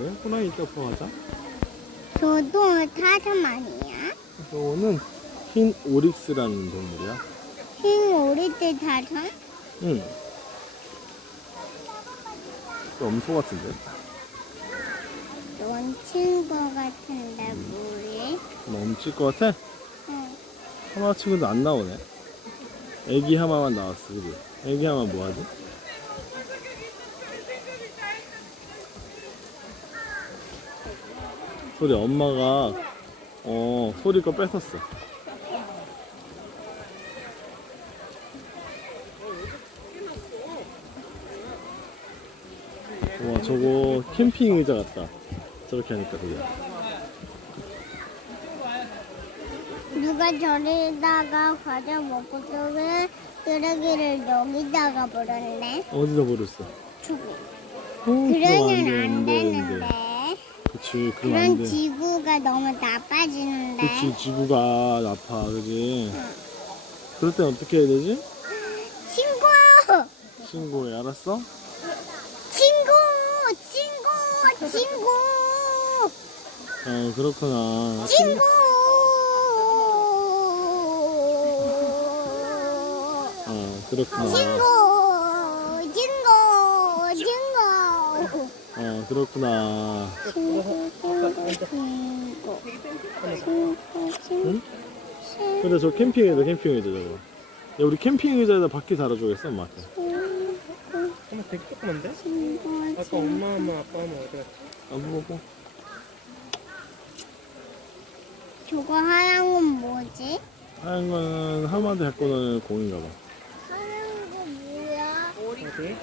그래? 호랑이 이따 보러 가자. 저도 타조만이야. 저거는 흰 오릭스라는 동물이야. 흰 오리들 타조? 응. 염소 같은데? 넘친 거 같은데 물이? 넘칠 것 같아? 응. 하마 친구도 안 나오네. 애기 하마만 나왔어, 그지? 애기 하마 뭐하지? 소리 엄마가 어 소리 거 뺏었어. 와 저거 캠핑 의자 같다. 저렇게 하니까 그게. 누가 저리다가 과자 먹고 쏘면 쓰레기를 여기다가 버렸네. 어디다 버렸어? 저기. 어, 그러면 안 되는데. 그치 그럼 안 그런 돼. 지구가 너무 나빠지는데. 그치 지구가 나빠 그지 응. 그럴 땐 어떻게 해야 되지? 친구! 신고해 알았어? 친구! 친구! 친구! 어 그렇구나 친구! 어 그렇구나 친구! 친구! 친구! 어 그렇구나. 응? 근데 저 캠핑 의자 캠핑 의자 저거 야 우리 캠핑 의자에다 바퀴 달아주겠어 엄마한테 엄마 되게 조그만데? 아까 엄마 엄마 아빠 엄마 어디 갔지? 안 먹어 저거 하얀 건 뭐지? 하얀 거는 하마한테 갖고 노는 공인가 봐 하얀 거 뭐야? 어디?